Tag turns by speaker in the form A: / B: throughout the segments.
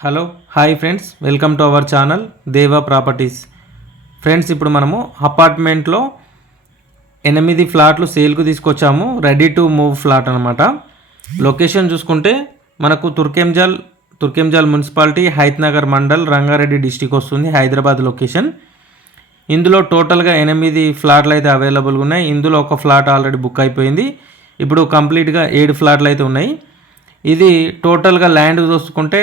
A: Hello hi friends. Welcome to our channel Deva Properties. Friends ఇప్పుడు మనము అపార్ట్మెంట్లో ఎనిమిది ఫ్లాట్లు సేల్కు తీసుకొచ్చాము. రెడీ టు మూవ్ ఫ్లాట్ అనమాట లొకేషన్ చూసుకుంటే మనకు తుర్కెంజాల్ తుర్కెంజాల్ మున్సిపాలిటీ హైత్నగర్ మండల్ రంగారెడ్డి డిస్టిక్ వస్తుంది హైదరాబాద్ లొకేషన్. ఇందులో టోటల్గా ఎనిమిది ఫ్లాట్లు అయితే అవైలబుల్గా ఉన్నాయి. ఇందులో ఒక ఫ్లాట్ ఆల్రెడీ బుక్ అయిపోయింది. ఇప్పుడు కంప్లీట్గా ఏడు ఫ్లాట్లు అయితే ఉన్నాయి. ఇది టోటల్గా ల్యాండ్ చూసుకుంటే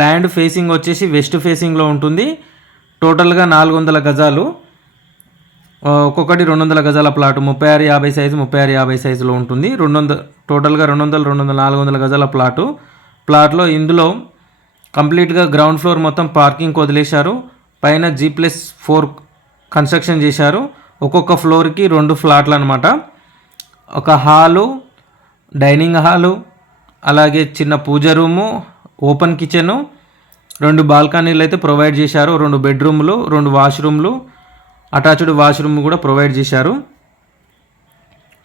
A: ల్యాండ్ ఫేసింగ్ వచ్చేసి వెస్ట్ ఫేసింగ్లో ఉంటుంది. టోటల్గా నాలుగు వందల గజాలు. ఒక్కొక్కటి రెండు వందల గజాల ప్లాట్ ముప్పై ఆరు యాభై సైజు ముప్పై ఆరు యాభై సైజులో ఉంటుంది. రెండు వందల టోటల్గా రెండు వందల రెండు వందల నాలుగు వందల గజాల ప్లాటు ప్లాట్లో ఇందులో కంప్లీట్గా గ్రౌండ్ ఫ్లోర్ మొత్తం పార్కింగ్ వదిలేశారు. పైన జీ ప్లస్ ఫోర్ కన్స్ట్రక్షన్ చేశారు. ఒక్కొక్క ఫ్లోర్కి రెండు ఫ్లాట్లు అనమాట ఒక హాలు డైనింగ్ హాలు అలాగే చిన్న పూజ రూము ఓపెన్ కిచెను రెండు బాల్కనీలు అయితే ప్రొవైడ్ చేశారు రెండు బెడ్రూమ్లు రెండు వాష్రూమ్లు అటాచ్డ్ వాష్రూమ్ కూడా ప్రొవైడ్ చేశారు.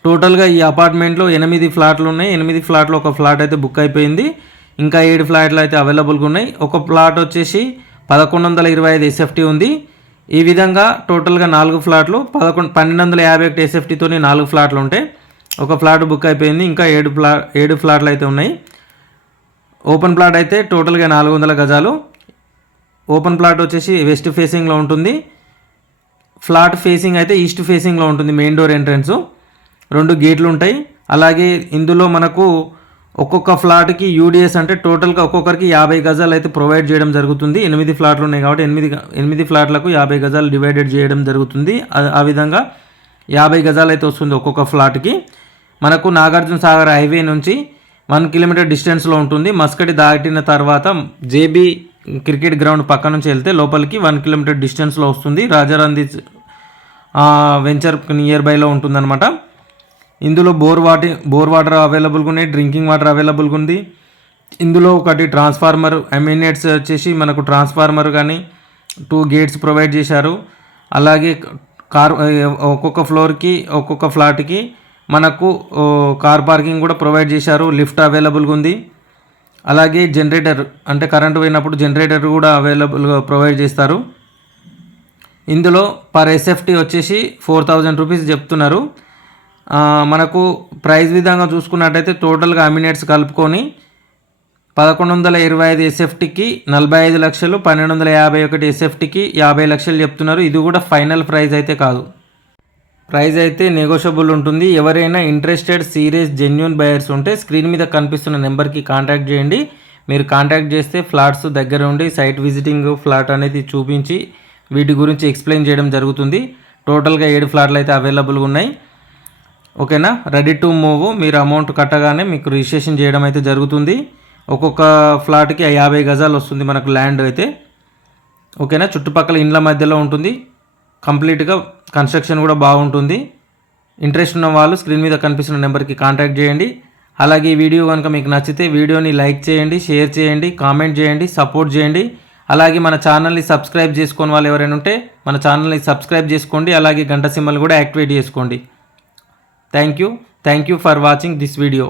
A: టోటల్గా ఈ అపార్ట్మెంట్లో ఎనిమిది ఫ్లాట్లు ఉన్నాయి. ఎనిమిది ఫ్లాట్లు ఒక ఫ్లాట్ అయితే బుక్ అయిపోయింది. ఇంకా ఏడు ఫ్లాట్లు అయితే అవైలబుల్గా ఉన్నాయి. ఒక ఫ్లాట్ వచ్చేసి పదకొండు వందల ఇరవై ఐదు ఎస్ఎఫ్టీ ఉంది. ఈ విధంగా టోటల్గా నాలుగు ఫ్లాట్లు పదకొండు పన్నెండు వందల యాభై ఒకటి ఎస్ఎఫ్టీతోని నాలుగు ఫ్లాట్లు ఉంటాయి. ఒక ఫ్లాట్ బుక్ అయిపోయింది. ఇంకా ఏడు ఫ్లా ఏడు ఫ్లాట్లు అయితే ఉన్నాయి. ఓపెన్ ప్లాట్ అయితే టోటల్గా నాలుగు వందల గజాలు. ఓపెన్ ప్లాట్ వచ్చేసి వెస్ట్ ఫేసింగ్లో ఉంటుంది. ఫ్లాట్ ఫేసింగ్ అయితే ఈస్ట్ ఫేసింగ్లో ఉంటుంది మెయిన్ డోర్ ఎంట్రన్స్. రెండు గేట్లు ఉంటాయి. అలాగే ఇందులో మనకు ఒక్కొక్క ఫ్లాట్కి యూడిఎస్ అంటే టోటల్గా ఒక్కొక్కరికి యాభై గజాలు అయితే ప్రొవైడ్ చేయడం జరుగుతుంది. ఎనిమిది ఫ్లాట్లు ఉన్నాయి కాబట్టి ఎనిమిది ఎనిమిది ఫ్లాట్లకు యాభై గజాలు డివైడెడ్ చేయడం జరుగుతుంది. ఆ- ఆ విధంగా యాభై గజాలు అయితే వస్తుంది ఒక్కొక్క ఫ్లాట్కి. మనకు నాగార్జున సాగర్ హైవే నుంచి వన్ కిలోమీటర్ డిస్టెన్స్లో ఉంటుంది. మస్కటి దాటిన తర్వాత జేబీ క్రికెట్ గ్రౌండ్ పక్క నుంచి వెళ్తే లోపలికి వన్ కిలోమీటర్ డిస్టెన్స్లో వస్తుంది. రాజారాంది వెంచర్ నియర్ బైలో ఉంటుందన్నమాట. ఇందులో బోర్ వాటర్ బోర్ వాటర్ అవైలబుల్గా ఉన్నాయి. డ్రింకింగ్ వాటర్ అవైలబుల్గా ఉంది. ఇందులో ఒకటి ట్రాన్స్ఫార్మర్ ఎమినేట్స్ వచ్చేసి మనకు ట్రాన్స్ఫార్మర్ కానీ టూ గేట్స్ ప్రొవైడ్ చేశారు. అలాగే కార్ ఒక్కొక్క ఫ్లోర్కి ఒక్కొక్క ఫ్లాట్కి మనకు కార్ పార్కింగ్ కూడా ప్రొవైడ్ చేశారు. లిఫ్ట్ అవైలబుల్గా ఉంది. అలాగే జనరేటర్ అంటే కరెంట్ పోయినప్పుడు జనరేటర్ కూడా అవైలబుల్గా ప్రొవైడ్ చేస్తారు. ఇందులో పర్ ఎస్ఎఫ్టీ వచ్చేసి ఫోర్ థౌజండ్ రూపీస్ చెప్తున్నారు. మనకు ప్రైస్ విధంగా చూసుకున్నట్టయితే టోటల్గా అమినేట్స్ కలుపుకొని పదకొండు వందల ఇరవై ఐదు ఎస్ఎఫ్టీకి నలభై ఐదు లక్షలు పన్నెండు వందల యాభై ఒకటి ఎస్ఎఫ్టీకి యాభై లక్షలు చెప్తున్నారు. ఇది కూడా ఫైనల్ ప్రైస్ అయితే కాదు. ప్రైస్ అయితే నెగోషియబుల్ ఉంటుంది. ఎవరైనా ఇంట్రెస్టెడ్ సీరియస్ జెన్యున్ బయర్స్ ఉంటే స్క్రీన్ మీద కనిపిస్తున్న నెంబర్కి కాంటాక్ట్ చేయండి. మీరు కాంటాక్ట్ చేస్తే ఫ్లాట్స్ దగ్గర ఉండి సైట్ విజిటింగ్ ఫ్లాట్ అనేది చూపించి వీటి గురించి ఎక్స్ప్లెయిన్ చేయడం జరుగుతుంది. టోటల్గా ఏడు ఫ్లాట్లు అయితే అవైలబుల్గా ఉన్నాయి. ఓకేనా? రెడీ టు మూవ్ మీరు అమౌంట్ కట్టగానే మీకు రిజిస్ట్రేషన్ చేయడం అయితే జరుగుతుంది. ఒక్కొక్క ఫ్లాట్కి యాభై గజాలు వస్తుంది మనకు ల్యాండ్ అయితే. ఓకేనా? చుట్టుపక్కల ఇండ్ల మధ్యలో ఉంటుంది. కంప్లీట్గా కన్స్ట్రక్షన్ కూడా బాగుంటుంది. ఇంట్రెస్ట్ ఉన్న వాళ్ళు స్క్రీన్ మీద కనిపిస్తున్న నెంబర్కి కాంటాక్ట్ చేయండి. అలాగే ఈ వీడియో కనుక మీకు నచ్చితే వీడియోని లైక్ చేయండి షేర్ చేయండి కామెంట్ చేయండి సపోర్ట్ చేయండి. అలాగే మన ఛానల్ని సబ్స్క్రైబ్ చేసుకోని వాళ్ళు ఎవరైనా ఉంటే మన ఛానల్ని సబ్స్క్రైబ్ చేసుకోండి. అలాగే గంట సింబల్ కూడా యాక్టివేట్ చేసుకోండి. Thank you. Thank you for watching this video.